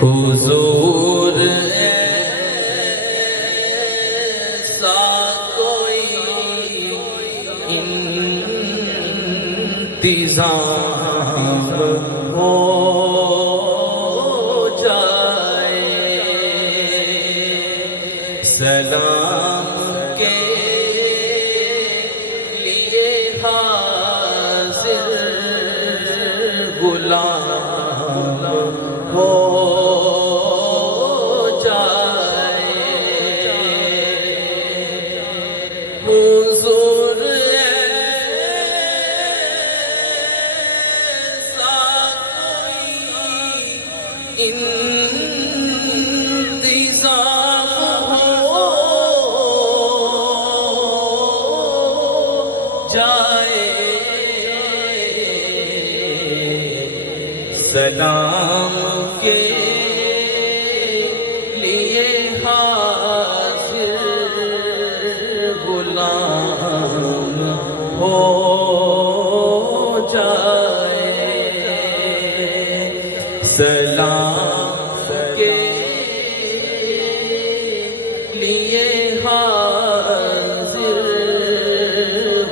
حضور ایسا کوئی انتظام ہو جائے، سلام کے لیے حاضر غلام ہو جائے، حضور ایسا کوئی انتظام ہو جائے، سلام کے لیے حاضر غلام ہو جائے، سلام کے لیے حاضر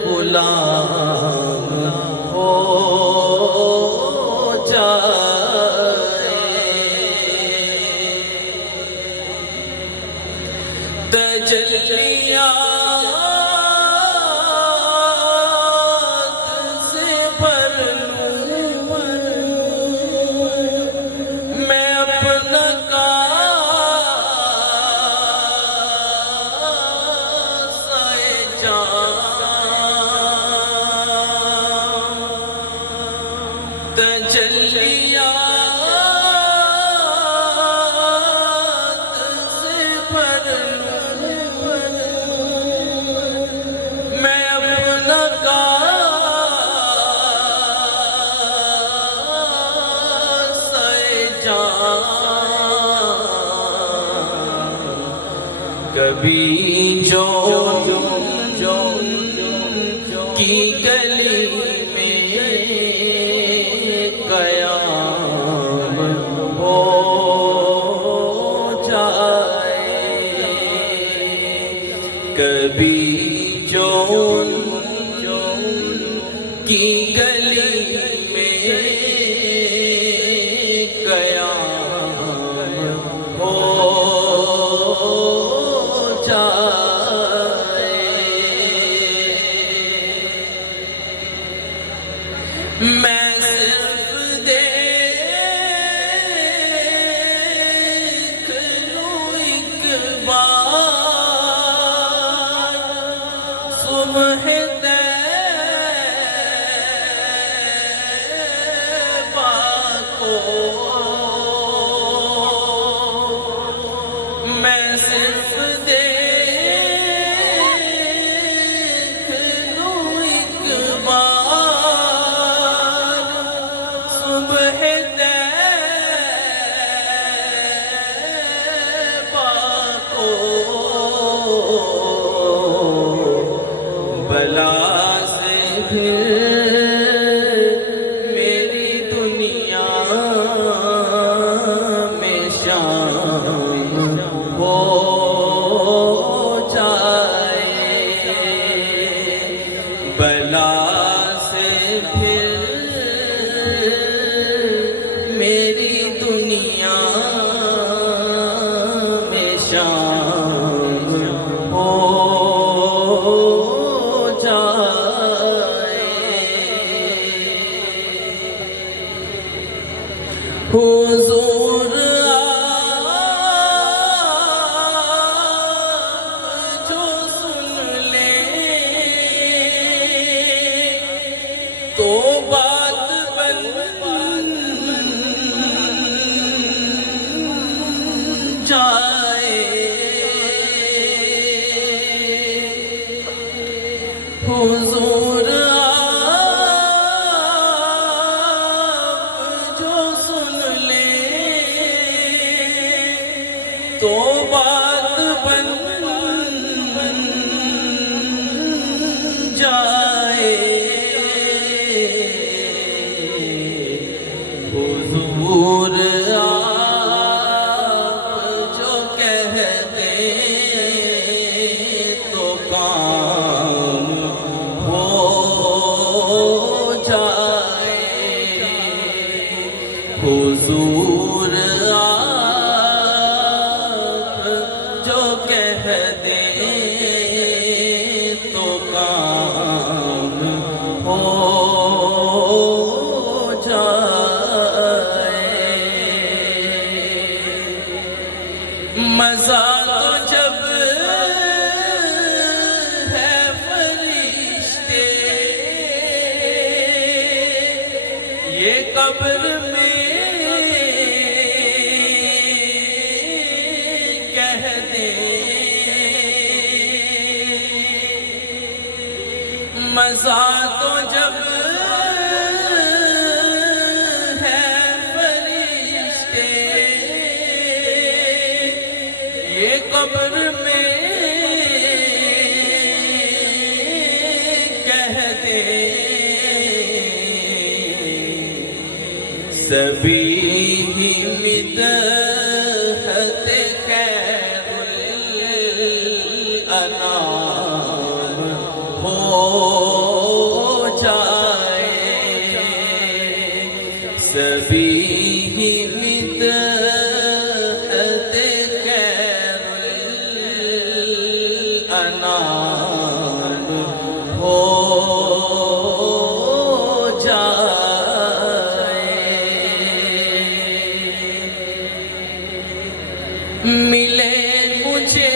غلام ہو جائے، تجلیات سے بھر لوں میں اپنا کاسہ جام، تجلیات سے بھر لوں میں اپنا کاسہ جام، کبھی جو کی گلی میں قیام ہو جائے، کبھی جو کی گلی میں قیام ہو جائے، میں صرف دیکھ لوں ایک بار صبح طیبہ کو، میں صرف دیکھ لوں ایک بار صبح طیبہ کو، بلا سے پھر میری دنیا میں شام ہو جائے، بلا سے پھر میری دنیا میں شام ہو جائے، حضور آپ جو سن لیں تو بات بن جائے، حضور آپ جو سن لیں تو بات بن جائے، حضور آپ مزہ تو جب ہے فرشتے یہ قبر میں کہہ دیں مزہ تو جب ہے فرشتے یہ قبر میں کہہ دیں سبھی ہی مدحت خیر الانام ہو جائے سبھی ہی مدحت خیر الانام ہو ملے مجھے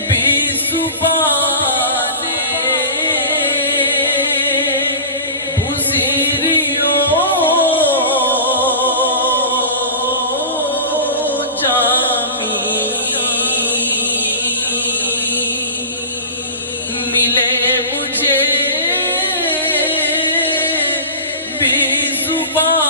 بھی زبانیں بزیریوں جامی ملے مجھے بھی زبانیں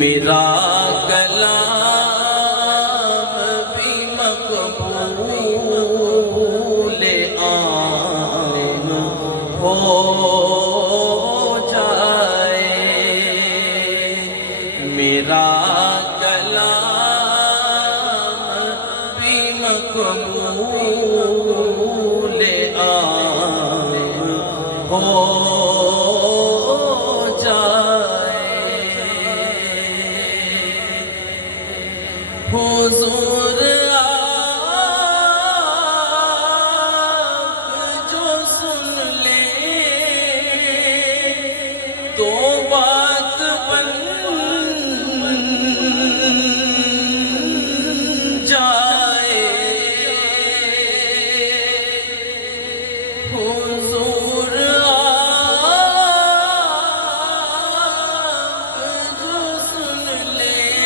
میرا کلام بھی مقبول عام ہو جائے میرا کلام بھی مقبول عام ہو حضور آپ جو سن لیں تو بات بن جائے حضور آپ جو سن لیں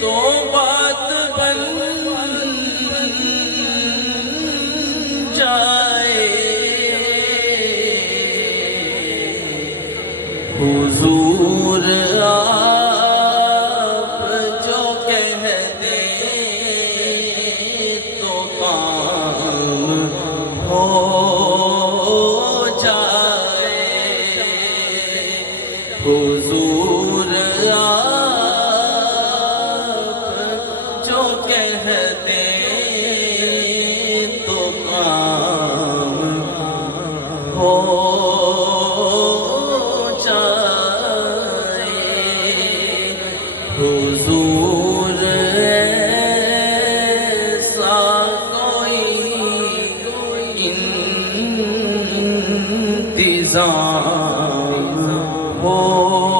تو بات بن جائے حضور آپ جو کہہ دیں تو کام ہو جائے حضور جو کہہ دیں تو کام ہو جائے حضور ایسا کوئی انتظام ہو